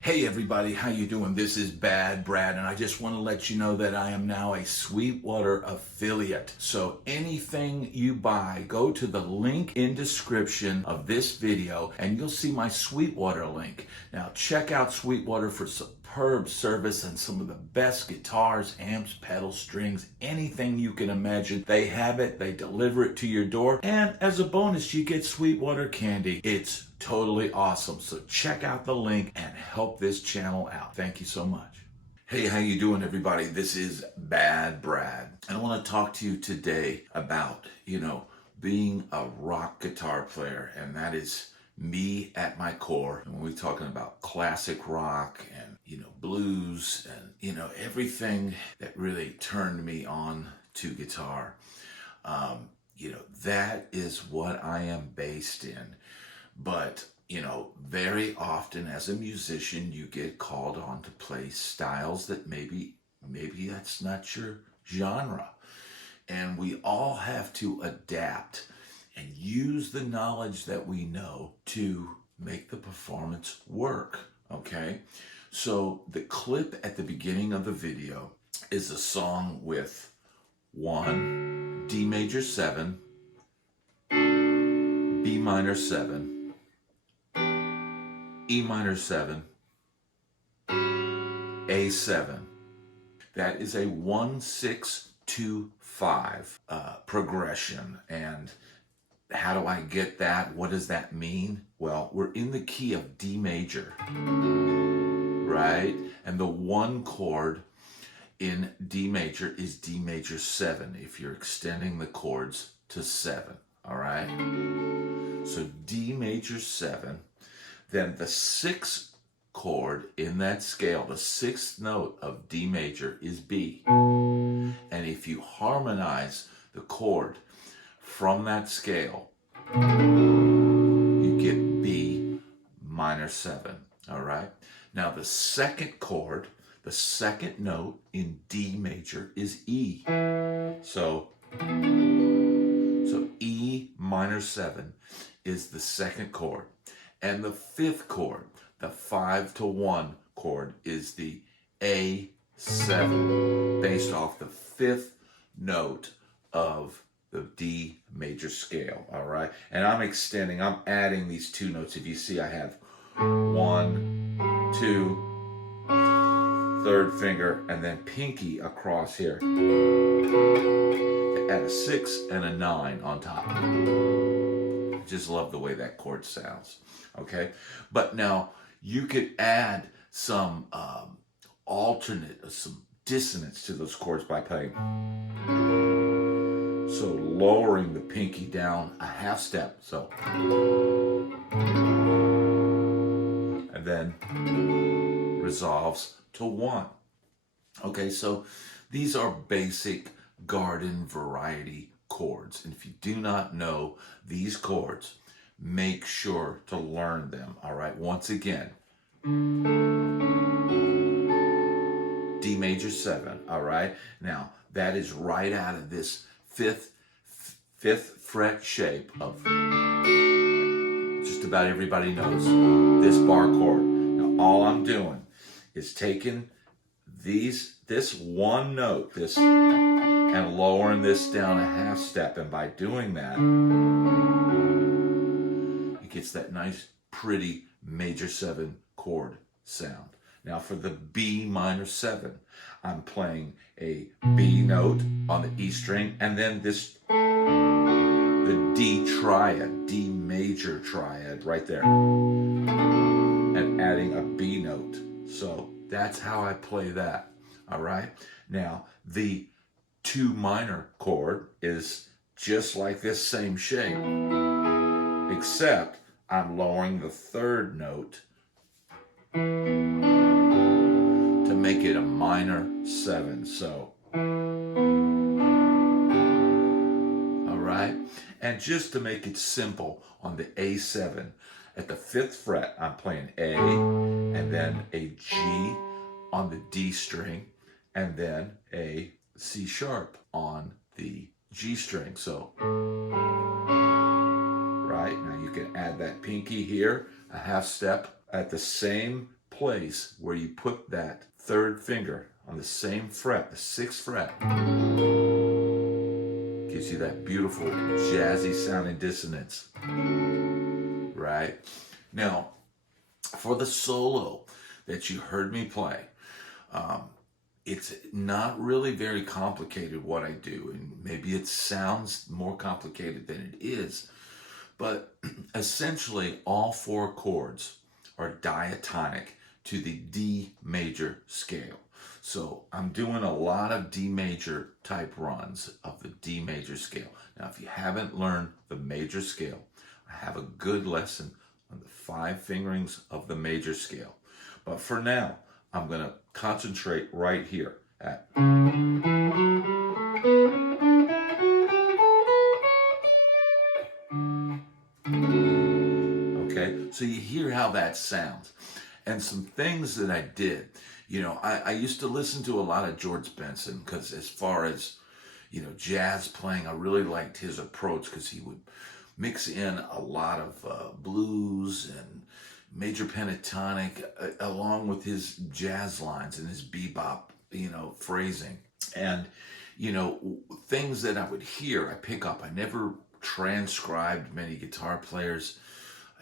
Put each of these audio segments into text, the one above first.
Hey everybody, how you doing? This is Bad Brad, and I just want to let you know that I am now a Sweetwater affiliate. So anything you buy, go to the link in description of this video and you'll see my Sweetwater link. Now check out Sweetwater for superb service and some of the best guitars, amps, pedals, strings, anything you can imagine. They have it, they deliver it to your door, and as a bonus you get Sweetwater candy. It's totally awesome. So check out the link and help this channel out. Thank you so much. Hey, how you doing everybody? This is Bad Brad. And I want to talk to you today about, being a rock guitar player, and that is me at my core. And when we're talking about classic rock and, blues and, everything that really turned me on to guitar, that is what I am based in. But, very often as a musician, you get called on to play styles that maybe that's not your genre. And we all have to adapt and use the knowledge that we know to make the performance work, okay? So the clip at the beginning of the video is a song with 1, D major 7, B minor 7, E minor 7, A7. That is a 1-6-2-5 progression. And how do I get that? What does that mean? Well, we're in the key of D major, right? And the 1 chord in D major is D major 7 if you're extending the chords to 7, all right? So D major 7. Then the 6th chord in that scale, the 6th note of D major is B. And if you harmonize the chord from that scale, you get B minor 7, all right? Now the 2nd chord, the 2nd note in D major is E. So E minor 7 is the 2nd chord. And the 5th chord, the 5-1 chord, is the A7, based off the 5th note of the D major scale, all right? And I'm adding these 2 notes. If you see, I have 1, 2, 3rd finger, and then pinky across here. To add a 6 and a 9 on top. Just love the way that chord sounds, okay? But now you could add some some dissonance to those chords by playing. So lowering the pinky down a half step, so. And then resolves to 1. Okay, so these are basic garden variety chords. And if you do not know these chords, make sure to learn them. All right, once again, D major 7. All right, now that is right out of this fifth fret shape of, just about everybody knows this bar chord. Now all I'm doing is taking this one note, and lowering this down a half step, and by doing that, it gets that nice, pretty major 7 chord sound. Now for the B minor 7, I'm playing a B note on the E string, and then the D triad, D major triad right there, and adding a B note. So that's how I play that. All right. Now the 2 minor chord is just like this same shape, except I'm lowering the 3rd note to make it a minor 7. So, all right. And just to make it simple, on the A7, at the 5th fret, I'm playing A, and then a G on the D string, and then a C sharp on the G string. So, right, now you can add that pinky here, a half step at the same place where you put that 3rd finger, on the same fret, the 6th fret. Gives you that beautiful jazzy sounding dissonance. Right? Now, for the solo that you heard me play, it's not really very complicated what I do, and maybe it sounds more complicated than it is, but essentially all 4 chords are diatonic to the D major scale. So I'm doing a lot of D major type runs of the D major scale. Now, if you haven't learned the major scale, I have a good lesson on the 5 fingerings of the major scale. But for now, I'm going to concentrate right here at. Okay, so you hear how that sounds. And some things that I did, I used to listen to a lot of George Benson, because as far as, jazz playing, I really liked his approach, because he would mix in a lot of blues and major pentatonic along with his jazz lines and his bebop, phrasing. And, things that I would hear, I pick up. I never transcribed many guitar players.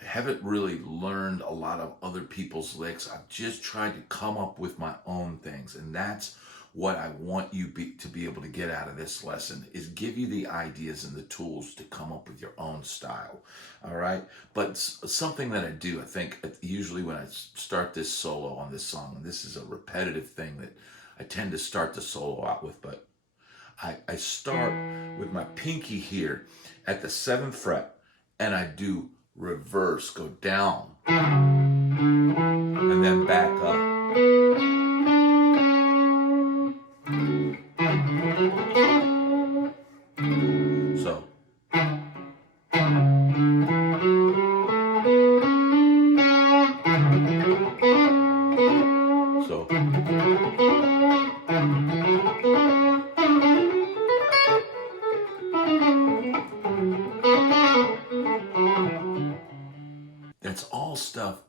I haven't really learned a lot of other people's licks. I've just tried to come up with my own things. And that's what I want you to be able to get out of this lesson, is give you the ideas and the tools to come up with your own style. All right. But something that I do, I think usually when I start this solo on this song, and this is a repetitive thing that I tend to start the solo out with, but I start with my pinky here at the 7th fret, and I do reverse, go down, and then back up. So. That's all stuff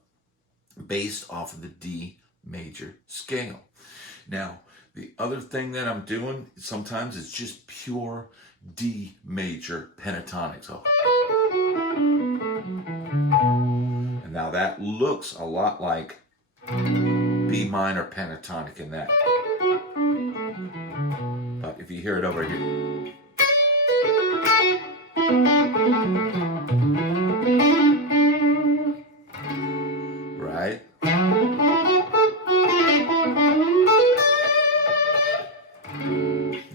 based off of the D major scale. Now, the other thing that I'm doing sometimes is just pure D major pentatonic. So, and now that looks a lot like B minor pentatonic in that. But if you hear it over here, right?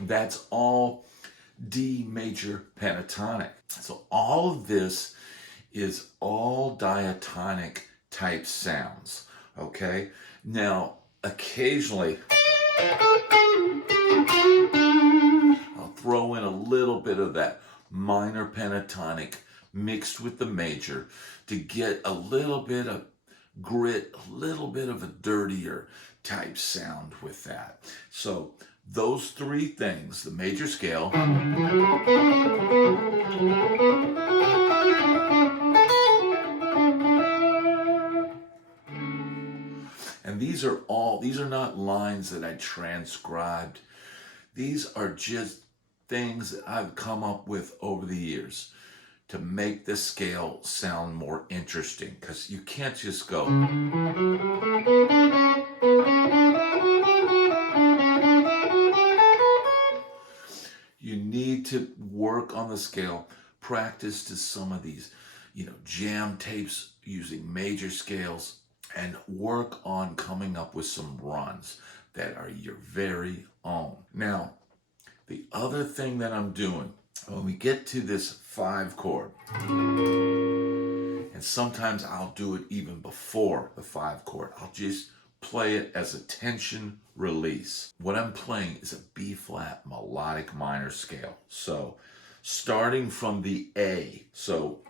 That's all D major pentatonic. So all of this is all diatonic type sounds. Okay? Now, occasionally, I'll throw in a little bit of that minor pentatonic mixed with the major to get a little bit of grit, a little bit of a dirtier type sound with that. So those three things, the major scale, and these are not lines that I transcribed. These are just things that I've come up with over the years to make the scale sound more interesting, because you can't just go. You need to work on the scale, practice to some of these, jam tapes using major scales, and work on coming up with some runs that are your very own. Now, the other thing that I'm doing, when we get to this 5 chord, and sometimes I'll do it even before the 5 chord, I'll just play it as a tension release. What I'm playing is a B flat melodic minor scale. So starting from the A, so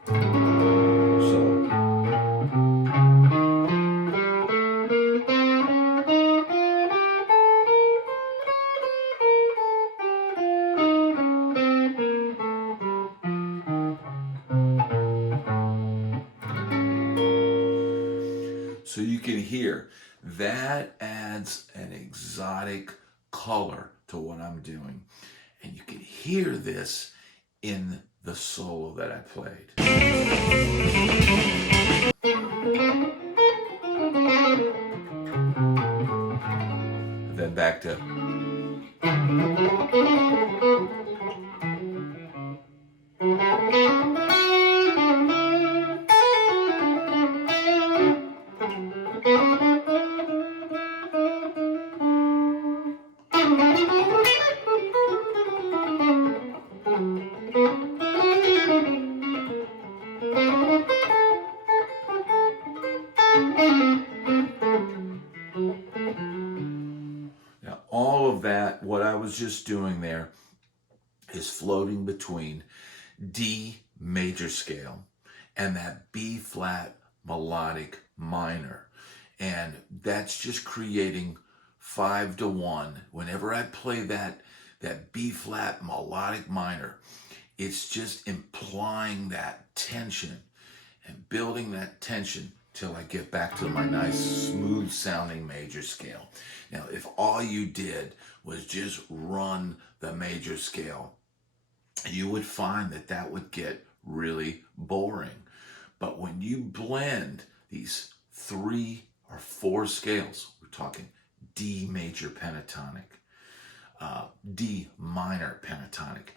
you can hear that adds an exotic color to what I'm doing. And you can hear this in the solo that I played. And then back to. Now, all of that, what I was just doing there, is floating between D major scale and that B flat melodic minor. And that's just creating 5 to 1. Whenever I play that B flat melodic minor, it's just implying that tension and building that tension till I get back to my nice smooth sounding major scale. Now, if all you did was just run the major scale, you would find that would get really boring. But when you blend these 3 or 4 scales, we're talking D major pentatonic, D minor pentatonic,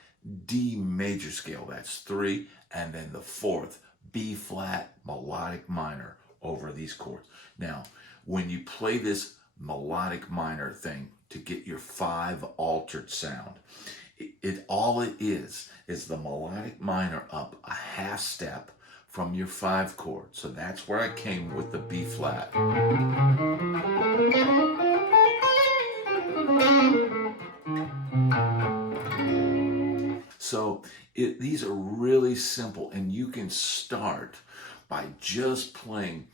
D major scale, that's 3, and then the 4th, B flat melodic minor over these chords. Now, when you play this melodic minor thing to get your 5 altered sound, all it is the melodic minor up a half step from your 5 chord. So that's where I came with the B flat. So these are really simple, and you can start by just playing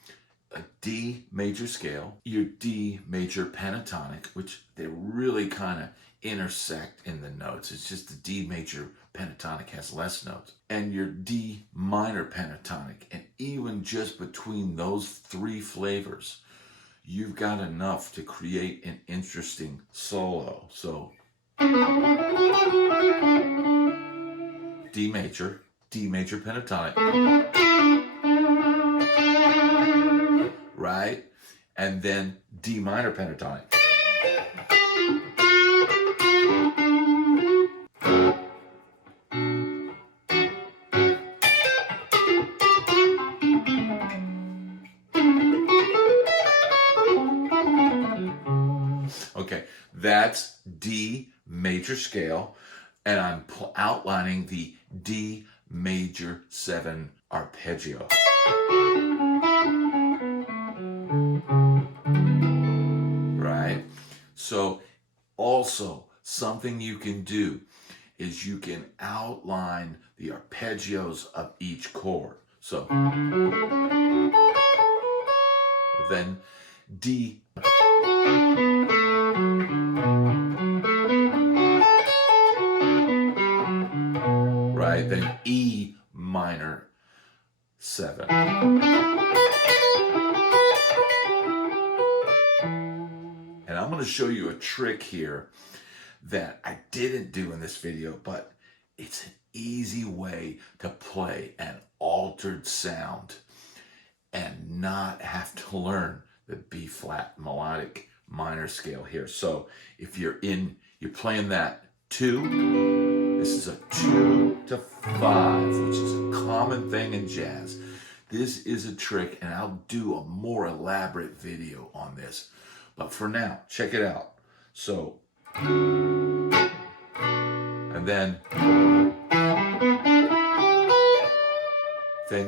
a D major scale, your D major pentatonic, which they really kind of intersect in the notes. It's just the D major pentatonic has less notes, and your D minor pentatonic. And even just between those 3 flavors, you've got enough to create an interesting solo. So D major pentatonic, right? And then D minor pentatonic. Okay, that's D major scale, and I'm outlining the D major 7 arpeggio. something you can do is you can outline the arpeggios of each chord. So then D, right? Then E minor 7. And I'm going to show you a trick here that I didn't do in this video, but it's an easy way to play an altered sound and not have to learn the B flat melodic minor scale here. So if you're playing that 2, this is a 2 to 5, which is a common thing in jazz. This is a trick, and I'll do a more elaborate video on this. But for now, check it out. So, and then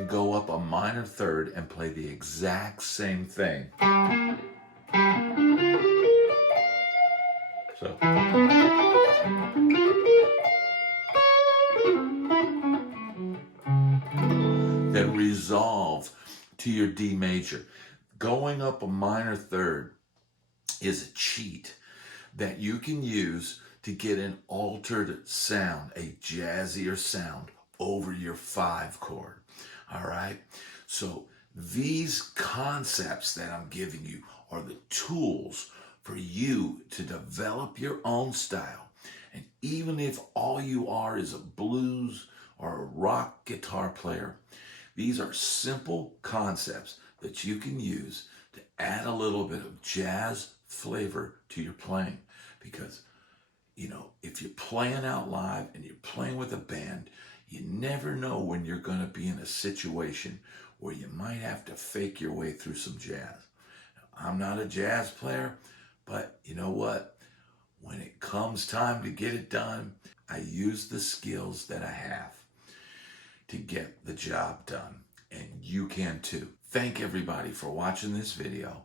go up a minor third and play the exact same thing. So, then resolve to your D major. Going up a minor third is a cheat that you can use to get an altered sound, a jazzier sound over your 5 chord. All right? So these concepts that I'm giving you are the tools for you to develop your own style. And even if all you are is a blues or a rock guitar player, these are simple concepts that you can use to add a little bit of jazz flavor to your playing. Because, you know, if you're playing out live and you're playing with a band, you never know when you're going to be in a situation where you might have to fake your way through some jazz. Now, I'm not a jazz player, but you know what? When it comes time to get it done, I use the skills that I have to get the job done. And you can too. Thank everybody for watching this video.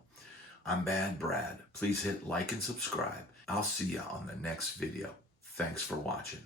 I'm Bad Brad. Please hit like and subscribe. I'll see you on the next video. Thanks for watching.